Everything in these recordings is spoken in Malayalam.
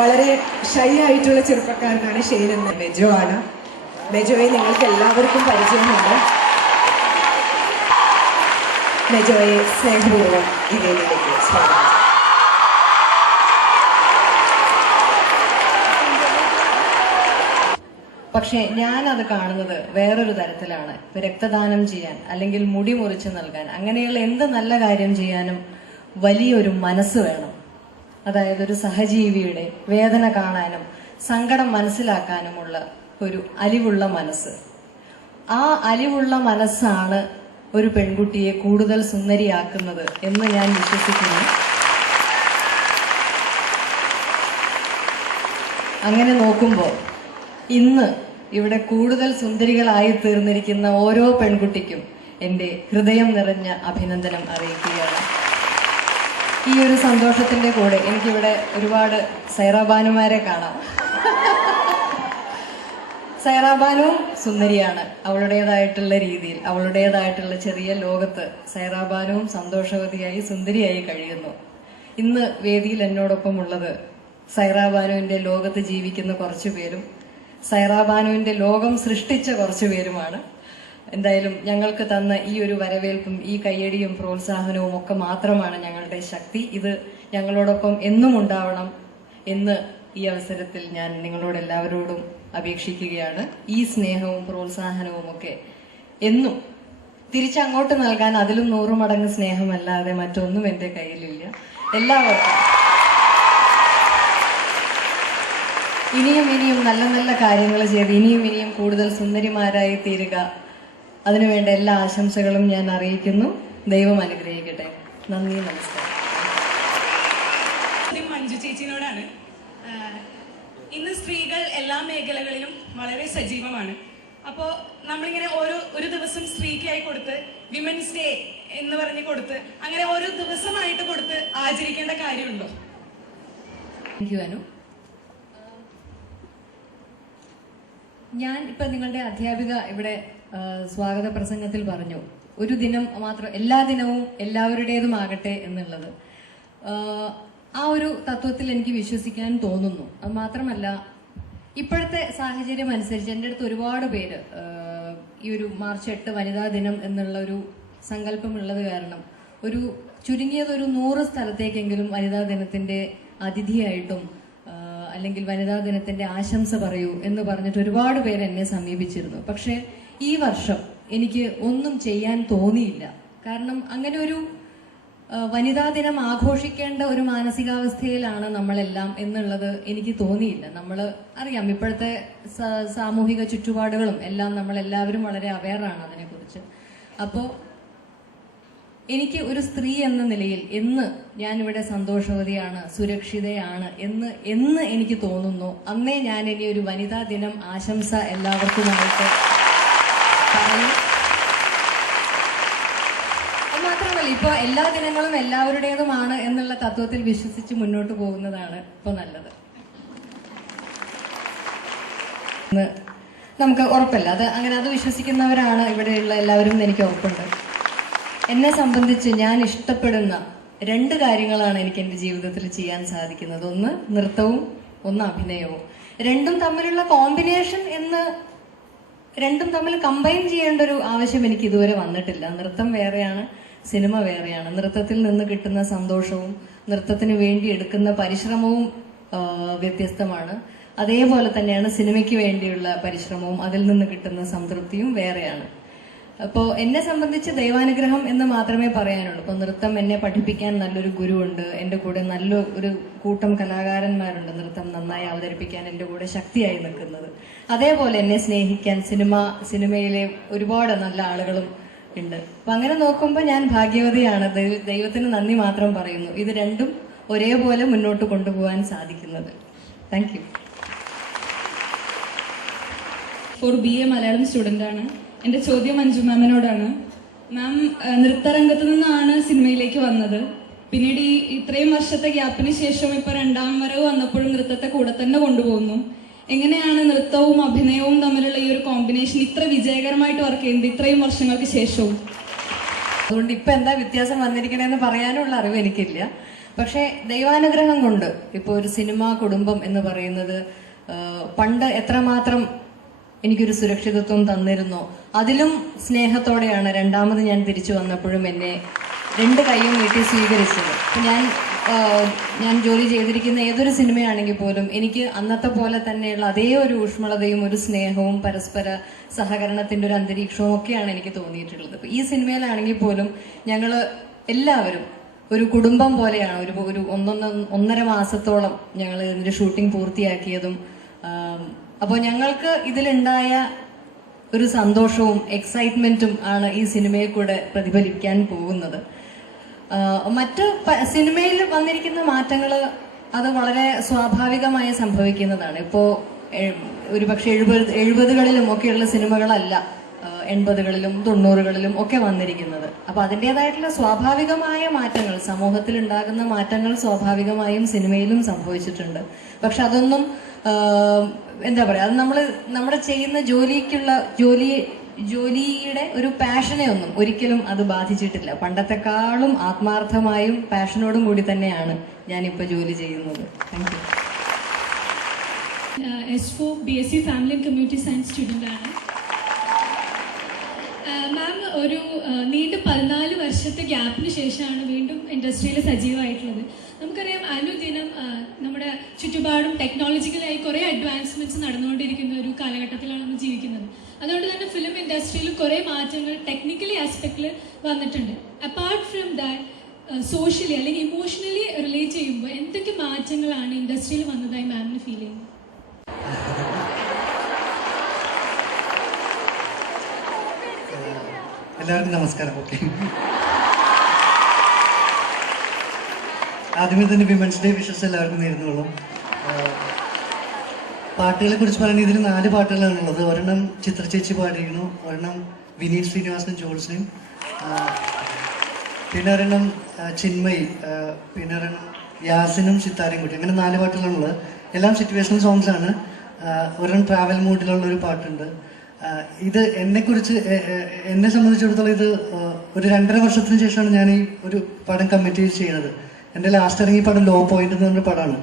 വളരെ ഷൈ ആയിട്ടുള്ള ചെറുപ്പക്കാരനാണ് ഷെയ്ൻ എന്ന. മെജോ ആണ്. മെജോയെ നിങ്ങൾക്ക് എല്ലാവർക്കും പരിചയമുണ്ട്. മെജോയെ സ്നേഹപൂർവം ഇവയിലേക്ക് പക്ഷേ ഞാൻ അത് കാണുന്നത് വേറൊരു തരത്തിലാണ്. രക്തദാനം ചെയ്യാൻ അല്ലെങ്കിൽ മുടി മുറിച്ച് നൽകാൻ. അങ്ങനെയുള്ള എന്ത് നല്ല കാര്യം ചെയ്യാനും വലിയൊരു മനസ്സ് വേണം. അതായത് ഒരു സഹജീവിയുടെ വേദന കാണാനും സങ്കടം മനസ്സിലാക്കാനുമുള്ള ഒരു അലിവുള്ള മനസ്സ്. ആ അലിവുള്ള മനസ്സാണ് ഒരു പെൺകുട്ടിയെ കൂടുതൽ സുന്ദരിയാക്കുന്നത് എന്ന് ഞാൻ വിശ്വസിക്കുന്നു. അങ്ങനെ നോക്കുമ്പോൾ ഇന്ന് ഇവിടെ കൂടുതൽ സുന്ദരികളായി തീർന്നിരിക്കുന്ന ഓരോ പെൺകുട്ടിക്കും എന്റെ ഹൃദയം നിറഞ്ഞ അഭിനന്ദനം അറിയിക്കുകയാണ്. ഈ ഒരു സന്തോഷത്തിന്റെ കൂടെ എനിക്കിവിടെ ഒരുപാട് സൈറാബാനുമാരെ കാണാം. സൈറാബാനുവും സുന്ദരിയാണ്. അവളുടേതായിട്ടുള്ള രീതിയിൽ അവളുടേതായിട്ടുള്ള ചെറിയ ലോകത്ത് സൈറാബാനുവും സന്തോഷവതിയായി സുന്ദരിയായി കഴിയുന്നു. ഇന്ന് വേദിയിൽ എന്നോടൊപ്പം ഉള്ളത് സൈറാബാനുവിന്റെ ലോകത്ത് ജീവിക്കുന്ന കുറച്ചു പേരും സൈറാബാനുവിന്റെ ലോകം സൃഷ്ടിച്ച കുറച്ചു പേരുമാണ് എന്തായാലും ഞങ്ങൾക്ക് തന്ന ഈ ഒരു വരവേൽപ്പും ഈ കയ്യടിയും പ്രോത്സാഹനവും ഒക്കെ മാത്രമാണ് ഞങ്ങളുടെ ശക്തി. ഇത് ഞങ്ങളോടൊപ്പം എന്നും ഉണ്ടാവണം എന്ന് ഈ അവസരത്തിൽ ഞാൻ നിങ്ങളോട് എല്ലാവരോടും അപേക്ഷിക്കുകയാണ്. ഈ സ്നേഹവും പ്രോത്സാഹനവും ഒക്കെ എന്നും തിരിച്ചങ്ങോട്ട് നൽകാൻ അതിലും നൂറു മടങ്ങ് സ്നേഹമല്ലാതെ മറ്റൊന്നും എന്റെ കയ്യിലില്ല. എല്ലാവർക്കും ഇനിയും ഇനിയും നല്ല നല്ല കാര്യങ്ങൾ ചെയ്ത് ഇനിയും ഇനിയും കൂടുതൽ സുന്ദരിമാരായി തീരുക അതിനുവേണ്ട എല്ലാ ആശംസകളും ഞാൻ അറിയിക്കുന്നു. ദൈവം അനുഗ്രഹിക്കട്ടെ. നന്ദി നമസ്കാരം. മഞ്ജു ചേച്ചിനോടാണ്. ഇന്ന് സ്ത്രീകൾ എല്ലാ മേഖലകളിലും വളരെ സജീവമാണ്. അപ്പോൾ നമ്മളിങ്ങനെ ഓരോ ഒരു ദിവസം സ്ത്രീക്കായി കൊടുത്ത് വിമൻസ് ഡേ എന്ന് പറഞ്ഞ് കൊടുത്ത് അങ്ങനെ ഓരോ ദിവസമായിട്ട് കൊടുത്ത് ആചരിക്കേണ്ട കാര്യമുണ്ടോ? Thank you Anu. ഞാൻ ഇപ്പൊ നിങ്ങളുടെ അധ്യാപിക ഇവിടെ സ്വാഗത പ്രസംഗത്തിൽ പറഞ്ഞു. ഒരു ദിനം മാത്രം എല്ലാ ദിനവും എല്ലാവരുടേതുമാകട്ടെ എന്നുള്ളത്. ആ, ഒരു തത്വത്തിൽ എനിക്ക് വിശ്വസിക്കാൻ തോന്നുന്നു. അത് മാത്രമല്ല ഇപ്പോഴത്തെ സാഹചര്യം അനുസരിച്ച് എന്റെ അടുത്ത് ഒരുപാട് പേര് ഈ ഒരു മാർച്ച് എട്ട് വനിതാ ദിനം എന്നുള്ള ഒരു സങ്കല്പമുള്ളത് കാരണം ഒരു ചുരുങ്ങിയത് ഒരു നൂറ് സ്ഥലത്തേക്കെങ്കിലും വനിതാ ദിനത്തിന്റെ അതിഥിയായിട്ടും അല്ലെങ്കിൽ വനിതാ ദിനത്തിന്റെ ആശംസ പറയൂ എന്ന് പറഞ്ഞിട്ട് ഒരുപാട് പേര് എന്നെ സമീപിച്ചിരുന്നു. പക്ഷെ ഈ വർഷം എനിക്ക് ഒന്നും ചെയ്യാൻ തോന്നിയില്ല. കാരണം അങ്ങനെ ഒരു വനിതാ ദിനം ആഘോഷിക്കേണ്ട ഒരു മാനസികാവസ്ഥയിലാണ് നമ്മളെല്ലാം എന്നുള്ളത് എനിക്ക് തോന്നിയില്ല. നമ്മൾ അറിയാം ഇപ്പോഴത്തെ സാമൂഹിക ചുറ്റുപാടുകളും എല്ലാം നമ്മളെല്ലാവരും വളരെ അവെയറാണ് അതിനെക്കുറിച്ച്. അപ്പോൾ എനിക്ക് ഒരു സ്ത്രീ എന്ന നിലയിൽ എന്ന് ഞാനിവിടെ സന്തോഷവതിയാണ് സുരക്ഷിതയാണ് എന്ന് എന്ന് എനിക്ക് തോന്നുന്നു. അന്നേ ഞാൻ ഇനി ഒരു വനിതാ ദിനം ആശംസ എല്ലാവർക്കുമായിട്ട് പറയും. അത് മാത്രമല്ല ഇപ്പൊ എല്ലാ ദിനങ്ങളും എല്ലാവരുടേതുമാണ് എന്നുള്ള തത്വത്തിൽ വിശ്വസിച്ച് മുന്നോട്ട് പോകുന്നതാണ് ഇപ്പോൾ നല്ലത്. നമുക്ക് ഉറപ്പല്ല. അത് അങ്ങനെ അത് വിശ്വസിക്കുന്നവരാണ് ഇവിടെയുള്ള എല്ലാവരും എനിക്ക് ഉറപ്പുണ്ട്. എന്നെ സംബന്ധിച്ച് ഞാൻ ഇഷ്ടപ്പെടുന്ന രണ്ട് കാര്യങ്ങളാണ് എനിക്ക് എന്റെ ജീവിതത്തിൽ ചെയ്യാൻ സാധിക്കുന്നത്. ഒന്ന് നൃത്തവും ഒന്ന് അഭിനയവും. രണ്ടും തമ്മിലുള്ള കോമ്പിനേഷൻ എന്ന് രണ്ടും തമ്മിൽ കമ്പൈൻ ചെയ്യേണ്ട ഒരു ആവശ്യം എനിക്ക് ഇതുവരെ വന്നിട്ടില്ല. നൃത്തം വേറെയാണ് സിനിമ വേറെയാണ്. നൃത്തത്തിൽ നിന്ന് കിട്ടുന്ന സന്തോഷവും നൃത്തത്തിന് വേണ്ടി എടുക്കുന്ന പരിശ്രമവും വ്യത്യസ്തമാണ്. അതേപോലെ തന്നെയാണ് സിനിമയ്ക്ക് വേണ്ടിയുള്ള പരിശ്രമവും അതിൽ നിന്ന് കിട്ടുന്ന സംതൃപ്തിയും വേറെയാണ്. അപ്പോൾ എന്നെ സംബന്ധിച്ച് ദൈവാനുഗ്രഹം എന്ന് മാത്രമേ പറയാനുള്ളൂ. ഇപ്പോൾ നൃത്തം എന്നെ പഠിപ്പിക്കാൻ നല്ലൊരു ഗുരുവുണ്ട്. എന്റെ കൂടെ നല്ല ഒരു കൂട്ടം കലാകാരന്മാരുണ്ട്. നൃത്തം നന്നായി അവതരിപ്പിക്കാൻ എന്റെ കൂടെ ശക്തിയായി നിൽക്കുന്നത്. അതേപോലെ എന്നെ സ്നേഹിക്കാൻ സിനിമ സിനിമയിലെ ഒരുപാട് നല്ല ആളുകളും ഉണ്ട്. അപ്പൊ അങ്ങനെ നോക്കുമ്പോൾ ഞാൻ ഭാഗ്യവതിയാണ്. ദൈവ- ദൈവത്തിന് നന്ദി മാത്രം പറയുന്നു. ഇത് രണ്ടും ഒരേപോലെ മുന്നോട്ട് കൊണ്ടുപോകാൻ സാധിക്കുന്നത്. Thank you for B A Malayalam student ആണ്. എന്റെ ചോദ്യം മഞ്ജു മാമിനോടാണ്. മാം നൃത്തരംഗത്ത് നിന്നാണ് സിനിമയിലേക്ക് വന്നത്. പിന്നീട് ഈ ഇത്രയും വർഷത്തെ ഗ്യാപ്പിന് ശേഷം ഇപ്പൊ രണ്ടാം വരവ് വന്നപ്പോഴും നൃത്തത്തെ കൂടെ തന്നെ കൊണ്ടുപോകുന്നു. എങ്ങനെയാണ് നൃത്തവും അഭിനയവും തമ്മിലുള്ള ഈ ഒരു കോമ്പിനേഷൻ ഇത്ര വിജയകരമായിട്ട് വർക്ക് ചെയ്യുന്നത് ഇത്രയും വർഷങ്ങൾക്ക് ശേഷവും? അതുകൊണ്ട് ഇപ്പൊ എന്താ വ്യത്യാസം വന്നിരിക്കണേന്ന് പറയാനുള്ള അറിവ് എനിക്കില്ല. പക്ഷേ ദൈവാനുഗ്രഹം കൊണ്ട് ഇപ്പോൾ ഒരു സിനിമാ കുടുംബം എന്ന് പറയുന്നത് പണ്ട് എത്രമാത്രം എനിക്കൊരു സുരക്ഷിതത്വം തന്നിരുന്നു. അതിലും സ്നേഹത്തോടെയാണ് രണ്ടാമത് ഞാൻ തിരിച്ചു വന്നപ്പോഴും എന്നെ രണ്ട് കൈയും വീട്ടിൽ സ്വീകരിച്ചത്. ഞാൻ ഞാൻ ജോലി ചെയ്തിരിക്കുന്ന ഏതൊരു സിനിമയാണെങ്കിൽ പോലും എനിക്ക് അന്നത്തെ പോലെ തന്നെയുള്ള അതേ ഒരു ഊഷ്മളതയും ഒരു സ്നേഹവും പരസ്പര സഹകരണത്തിന്റെ ഒരു അന്തരീക്ഷവും ഒക്കെയാണ് എനിക്ക് തോന്നിയിട്ടുള്ളത്. ഈ സിനിമയിലാണെങ്കിൽ പോലും ഞങ്ങൾ എല്ലാവരും ഒരു കുടുംബം പോലെയാണ്. ഒരു ഒരു ഒന്നൊന്ന് ഒന്നര മാസത്തോളം ഞങ്ങൾ ഇതിന്റെ ഷൂട്ടിംഗ് പൂർത്തിയാക്കിയതും അപ്പോൾ ഞങ്ങൾക്ക് ഇതിലുണ്ടായ ഒരു സന്തോഷവും എക്സൈറ്റ്മെന്റും ആണ് ഈ സിനിമയെ കൂടെ പ്രതിഫലിക്കാൻ പോകുന്നത്. മറ്റ് സിനിമയിൽ വന്നിരിക്കുന്ന മാറ്റങ്ങൾ അത് വളരെ സ്വാഭാവികമായി സംഭവിക്കുന്നതാണ്. ഇപ്പോൾ ഒരു പക്ഷേ എഴുപത് എഴുപതുകളിലും ഒക്കെയുള്ള സിനിമകളല്ല. എൺപതുകളിലും തൊണ്ണൂറുകളിലും ഒക്കെ വന്നിരിക്കുന്നത്. അപ്പൊ അതിന്റെതായിട്ടുള്ള സ്വാഭാവികമായ മാറ്റങ്ങൾ സമൂഹത്തിൽ ഉണ്ടാകുന്ന മാറ്റങ്ങൾ സ്വാഭാവികമായും സിനിമയിലും സംഭവിച്ചിട്ടുണ്ട്. പക്ഷെ അതൊന്നും എന്താ പറയാ അത് നമ്മൾ നമ്മുടെ ചെയ്യുന്ന ജോലിക്കുള്ള ജോലി ജോലിയുടെ ഒരു പാഷനെ ഒന്നും ഒരിക്കലും അത് ബാധിച്ചിട്ടില്ല. പണ്ടത്തെക്കാളും ആത്മാർത്ഥമായും പാഷനോടും കൂടി തന്നെയാണ് ഞാനിപ്പോൾ ജോലി ചെയ്യുന്നത്. Thank you yes B S C family community science student ആണ്. മാം ഒരു നീണ്ട പതിനാല് വർഷത്തെ ഗ്യാപ്പിന് ശേഷമാണ് വീണ്ടും ഇൻഡസ്ട്രിയിൽ സജീവമായിട്ടുള്ളത്. നമുക്കറിയാം അനുദിനം നമ്മുടെ ചുറ്റുപാടും ടെക്നോളജിക്കലായി കുറേ അഡ്വാൻസ്മെന്റ്സ് നടന്നുകൊണ്ടിരിക്കുന്ന ഒരു കാലഘട്ടത്തിലാണ് നമ്മൾ ജീവിക്കുന്നത്. അതുകൊണ്ട് തന്നെ ഫിലിം ഇൻഡസ്ട്രിയിൽ കുറേ മാറ്റങ്ങൾ ടെക്നിക്കലി ആസ്പെക്റ്റിൽ വന്നിട്ടുണ്ട്. അപ്പാർട്ട് ഫ്രം ദാറ്റ് സോഷ്യലി അല്ലെങ്കിൽ ഇമോഷണലി റിലേറ്റ് ചെയ്യുമ്പോൾ എന്തൊക്കെ മാറ്റങ്ങളാണ് ഇൻഡസ്ട്രിയിൽ വന്നതായി മാമിന് ഫീൽ ചെയ്യുന്നത്? എല്ലാവർക്കും നമസ്കാരം ഓക്കെ. ആദ്യമേ തന്നെ വിമൻസ് ഡേ വിഷസ് എല്ലാവർക്കും നേരുന്നുള്ളൂ. പാട്ടുകളെ കുറിച്ച് പറയുന്നത് ഇതിൽ നാല് പാട്ടുകളാണ് ഉള്ളത്. ഒരെണ്ണം ചിത്ര ചേച്ചി പാടിയിരുന്നു ഒരെണ്ണം വിനീത് ശ്രീനിവാസനും ജോൾസിനും പിന്നെ ഒരെണ്ണം ചിന്മയി പിന്നെ ഒരെണ്ണം യാസിനും സിത്താരയും കുട്ടി. അങ്ങനെ നാല് പാട്ടുകളാണുള്ളത് എല്ലാം സിറ്റുവേഷണൽ സോങ്സ് ആണ്. ഒരെണ്ണം ട്രാവൽ മൂഡിലുള്ള ഒരു പാട്ടുണ്ട്. ഇത് എന്നെക്കുറിച്ച് എന്നെ സംബന്ധിച്ചിടത്തോളം ഇത് ഒരു രണ്ടര വർഷത്തിന് ശേഷമാണ് ഞാൻ ഈ ഒരു പടം കമ്മിറ്റ് ചെയ്യുന്നത് എന്റെ ലാസ്റ്റ് ഇറങ്ങിയ പടം ലോ പോയിന്റ് എന്ന് പറഞ്ഞ പടമാണ്.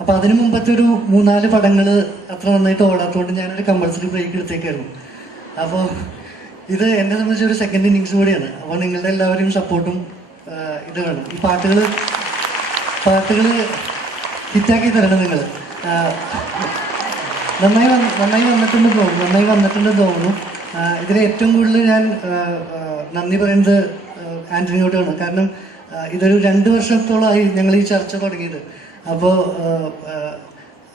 അപ്പോൾ അതിനു മുമ്പത്തെ ഒരു മൂന്നാൽ പടങ്ങൾ അത്ര നന്നായിട്ട് ഓടാത്തതുകൊണ്ട് ഞാനൊരു കമ്പൾസറി ബ്രേക്ക് എടുത്തേക്കായിരുന്നു. അപ്പോൾ ഇത് എന്നെ സംബന്ധിച്ച് ഒരു സെക്കൻഡ് ഇന്നിങ്സ് കൂടിയാണ്. അപ്പോൾ നിങ്ങളുടെ എല്ലാവരെയും സപ്പോർട്ടും ഇത് വേണം ഈ പാട്ടുകൾ പാട്ടുകൾ ഹിറ്റാക്കി തരണം നിങ്ങൾ നന്നായി നന്നായി വന്നിട്ടുണ്ട് തോന്നുന്നു നന്നായി വന്നിട്ടുണ്ട് തോന്നുന്നു. ഇതിൽ ഏറ്റവും കൂടുതൽ ഞാൻ നന്ദി പറയുന്നത് ആ, കാരണം ഇതൊരു രണ്ട് വർഷത്തോളമായി ഞങ്ങൾ ഈ ചർച്ച തുടങ്ങിയത്. അപ്പോൾ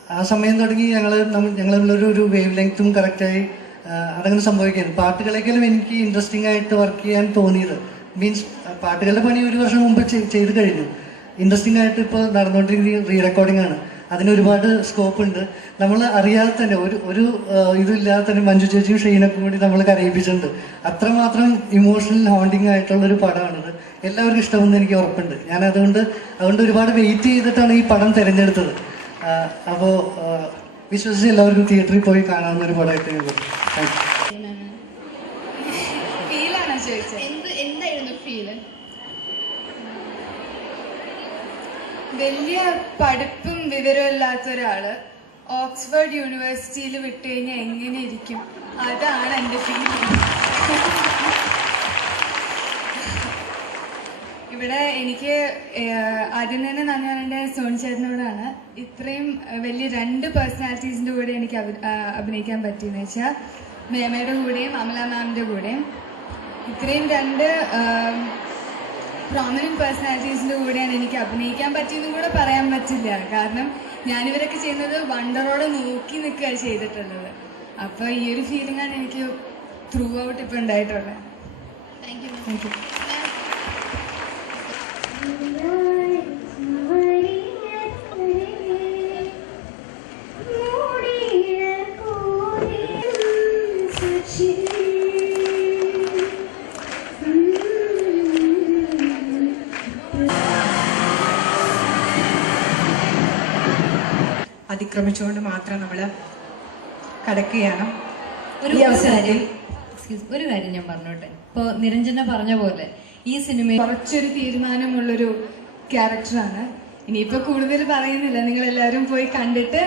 ആ സമയം തുടങ്ങി ഞങ്ങൾ ഞങ്ങൾ തമ്മിലൊരു ഒരു വേവ് ലെങ്ത്തും കറക്റ്റായി അതങ്ങനെ സംഭവിക്കുന്നത് പാട്ടുകളേക്കാളും എനിക്ക് ഇൻട്രസ്റ്റിംഗ് ആയിട്ട് വർക്ക് ചെയ്യാൻ തോന്നിയത് മീൻസ് പാട്ടുകളുടെ പണി ഒരു വർഷം മുമ്പ് ചെയ്- ചെയ്ത് കഴിഞ്ഞു. ഇൻട്രസ്റ്റിംഗ് ആയിട്ട് ഇപ്പോൾ നടന്നുകൊണ്ടിരിക്കുന്ന റീ റെക്കോർഡിംഗ് ആണ്. അതിന് ഒരുപാട് സ്കോപ്പ് ഉണ്ട് നമ്മൾ അറിയാതെ തന്നെ ഒരു ഒരു ഇതില്ലാതെ തന്നെ മഞ്ജു ചേച്ചിയും ഷെയ്നൊക്കെ കൂടി നമ്മൾ കരയിപ്പിച്ചിട്ടുണ്ട്. അത്രമാത്രം ഇമോഷണൽ ഹോണ്ടിങ് ആയിട്ടുള്ള ഒരു പടമാണിത്. എല്ലാവർക്കും ഇഷ്ടമെന്ന് എനിക്ക് ഉറപ്പുണ്ട്. ഞാൻ അതുകൊണ്ട് അതുകൊണ്ട് ഒരുപാട് വെയിറ്റ് ചെയ്തിട്ടാണ് ഈ പടം തിരഞ്ഞെടുത്തത്. അപ്പോൾ വിശ്വസിച്ച് എല്ലാവർക്കും തിയേറ്ററിൽ പോയി കാണാവുന്ന ഒരു പടമായിട്ട് ഞാൻ താങ്ക് യു ഫീലാണോ ചോദിച്ചത് എന്ത് എന്തായിരുന്നു ഫീൽ വലിയ പഠിപ്പും വിവരവും ഇല്ലാത്ത ഒരാൾ ഓക്സ്ഫോർഡ് യൂണിവേഴ്സിറ്റിയിൽ വിട്ടു കഴിഞ്ഞാൽ എങ്ങനെ ഇരിക്കും? അതാണ് എന്റെ ഫീൽ ഇവിടെ എനിക്ക് ആദ്യം തന്നെ നന്ദി പറയേണ്ടത് സോണി ചേട്ടനോടാണ് ഇത്രയും വലിയ രണ്ട് പേഴ്സണാലിറ്റീസിന്റെ കൂടെ എനിക്ക് അഭിനയിക്കാൻ പറ്റിയെന്ന് വെച്ചാൽ മേമയുടെ കൂടെയും അമല മാമിന്റെ കൂടെയും. ഇത്രയും രണ്ട് പ്രോമിനന്റ് പേഴ്സണാലിറ്റീസിന്റെ കൂടെയാണ് എനിക്ക് അഭിനയിക്കാൻ പറ്റിയെന്നും കൂടെ പറയാൻ പറ്റില്ല. കാരണം ഞാനിവരൊക്കെ ചെയ്യുന്നത് വണ്ടറോടെ നോക്കി നിൽക്കുകയാണ് ചെയ്തിട്ടുള്ളത്. അപ്പോൾ ഈ ഒരു ഫീലിംഗ് ആണ് എനിക്ക് ത്രൂ ഔട്ട് ഇപ്പോൾ ഉണ്ടായിട്ടുള്ളത്. താങ്ക് യു താങ്ക് യു അതിക്രമിച്ചുകൊണ്ട് മാത്രം നമ്മൾ കടക്കുകയാണ്. ഒരു അവസരത്തിൽ ഒരു കാര്യം ഞാൻ പറഞ്ഞോട്ടെ. ഇപ്പൊ നിരഞ്ജന പറഞ്ഞ പോലെ ഈ സിനിമയിൽ കുറച്ചൊരു തീരുമാനമുള്ളൊരു ക്യാരക്ടറാണ് ഇനിയിപ്പോൾ കൂടുതൽ പറയുന്നില്ല. നിങ്ങൾ എല്ലാവരും പോയി കണ്ടിട്ട്